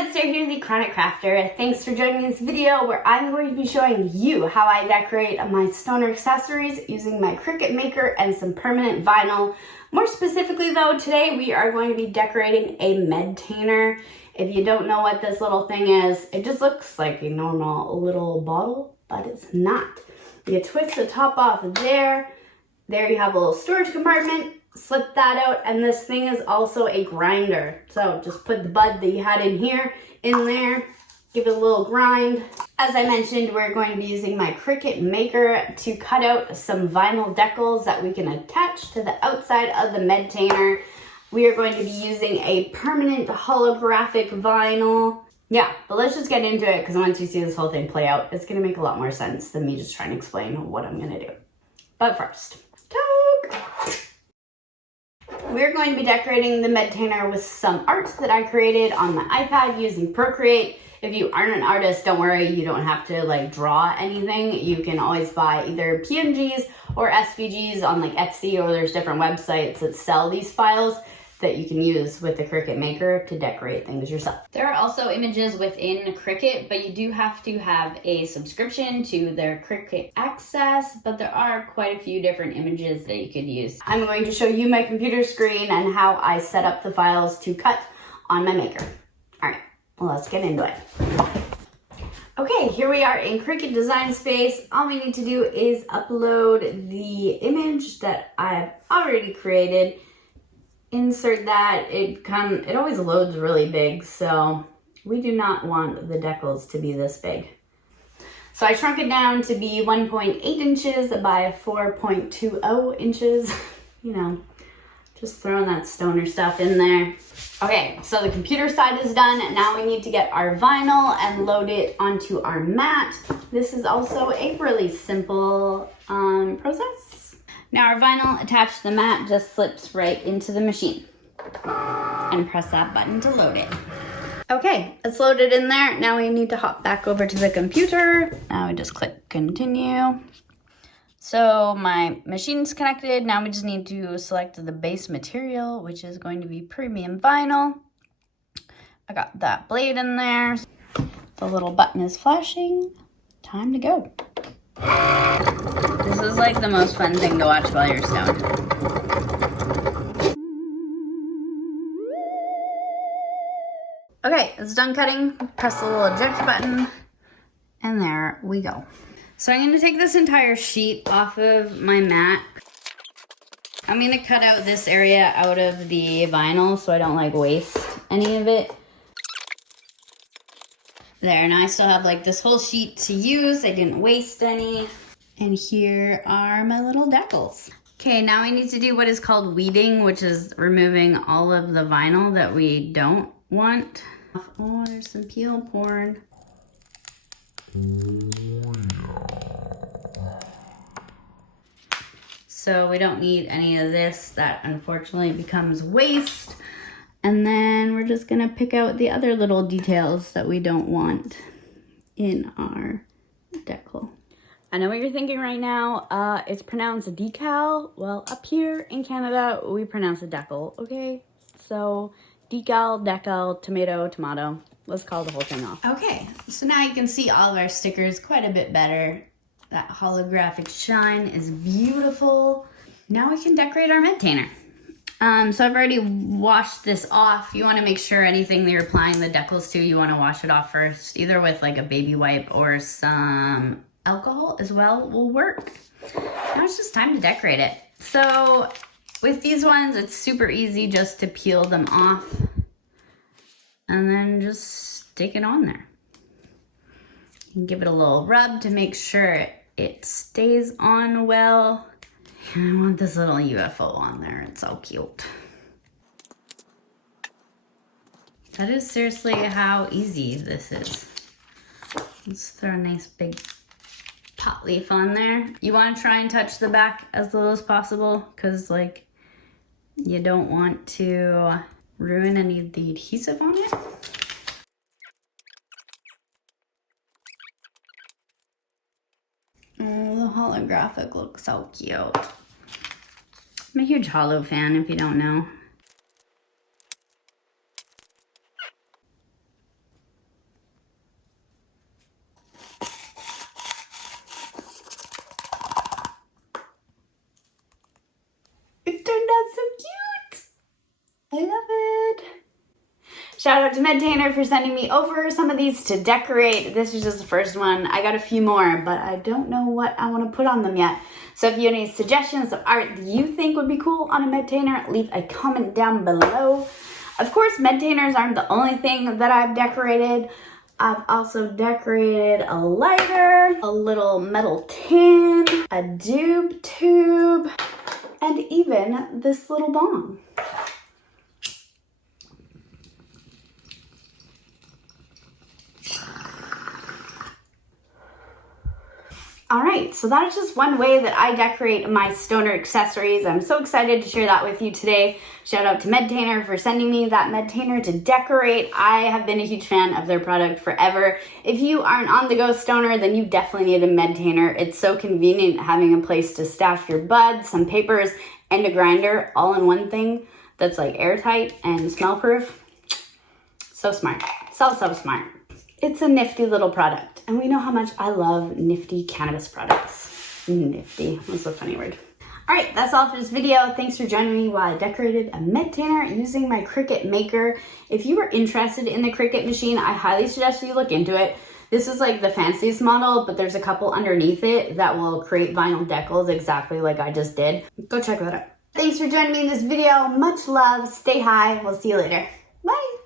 Internet, Sarah here, the Chronic Crafter. Thanks for joining this video where I'm going to be showing you how I decorate my stoner accessories using my Cricut Maker and some permanent vinyl. More specifically though, today we are going to be decorating a Medtainer. If you don't know what this little thing is, it just looks like a normal little bottle, but it's not. You twist the top off there. There you have a little storage compartment. Slip that out, and this thing is also a grinder. So just put the bud that you had in here in there, give it a little grind. As I mentioned, we're going to be using my Cricut Maker to cut out some vinyl decals that we can attach to the outside of the Medtainer. We are going to be using a permanent holographic vinyl. Yeah, but let's just get into it, because once you see this whole thing play out, it's going to make a lot more sense than me just trying to explain what I'm going to do. But first, we're going to be decorating the Medtainer with some art that I created on my iPad using Procreate. If you aren't an artist, don't worry, you don't have to like draw anything. You can always buy either PNGs or SVGs on like Etsy, or there's different websites that sell these files that you can use with the Cricut Maker to decorate things yourself. There are also images within Cricut, but you do have to have a subscription to their Cricut Access, but there are quite a few different images that you could use. I'm going to show you my computer screen and how I set up the files to cut on my Maker. All right, well, let's get into it. Okay, here we are in Cricut Design Space. All we need to do is upload the image that I've already created. Insert that. It always loads really big, so we do not want the decals to be this big. So I shrunk it down to be 1.8 inches by 4.20 inches. You know, just throwing that stoner stuff in there. Okay, so the computer side is done. Now we need to get our vinyl and load it onto our mat. This is also a really simple process. Now our vinyl attached to the mat just slips right into the machine. And press that button to load it. Okay, it's loaded in there. Now we need to hop back over to the computer. Now we just click continue. So my machine's connected. Now we just need to select the base material, which is going to be premium vinyl. I got that blade in there. The little button is flashing. Time to go. This is like the most fun thing to watch while you're stoned. Okay, it's done cutting. Press the little eject button, and there we go. So I'm going to take this entire sheet off of my mat. I'm going to cut out this area out of the vinyl so I don't like waste any of it. There, now I still have like this whole sheet to use. I didn't waste any. And here are my little decals. Okay, now we need to do what is called weeding, which is removing all of the vinyl that we don't want. Oh, there's some peel poured. So we don't need any of this. That unfortunately becomes waste. And then we're just gonna pick out the other little details that we don't want in our decal. I know what you're thinking right now. It's pronounced decal. Well, up here in Canada, we pronounce it decal, okay? So decal, decal, tomato, tomato. Let's call the whole thing off. Okay, so now you can see all of our stickers quite a bit better. That holographic shine is beautiful. Now we can decorate our Medtainer. So I've already washed this off. You want to make sure anything that you're applying the decals to, you want to wash it off first, either with like a baby wipe or some alcohol as well will work. Now it's just time to decorate it. So with these ones, it's super easy just to peel them off and then just stick it on there. You can give it a little rub to make sure it stays on well. And I want this little UFO on there. It's so cute. That is seriously how easy this is. Let's throw a nice big pot leaf on there. You want to try and touch the back as little as possible, because like you don't want to ruin any of the adhesive on it. Oh, the holographic looks so cute. I'm a huge holo fan, if you don't know. Shout out to Medtainer for sending me over some of these to decorate. This is just the first one. I got a few more, but I don't know what I want to put on them yet. So if you have any suggestions of art that you think would be cool on a Medtainer, leave a comment down below. Of course, Medtainers aren't the only thing that I've decorated. I've also decorated a lighter, a little metal tin, a doob tube, and even this little bong. All right, so that is just one way that I decorate my stoner accessories. I'm so excited to share that with you today. Shout out to Medtainer for sending me that Medtainer to decorate. I have been a huge fan of their product forever. If you are an on-the-go stoner, then you definitely need a Medtainer. It's so convenient having a place to stash your buds, some papers, and a grinder all in one thing that's like airtight and smell-proof. So smart. So smart. It's a nifty little product, and we know how much I love nifty cannabis products. Nifty, that's a funny word. All right, that's all for this video. Thanks for joining me while I decorated a Medtainer using my Cricut Maker. If you are interested in the Cricut Machine, I highly suggest you look into it. This is like the fanciest model, but there's a couple underneath it that will create vinyl decals exactly like I just did. Go check that out. Thanks for joining me in this video. Much love, stay high, we'll see you later. Bye.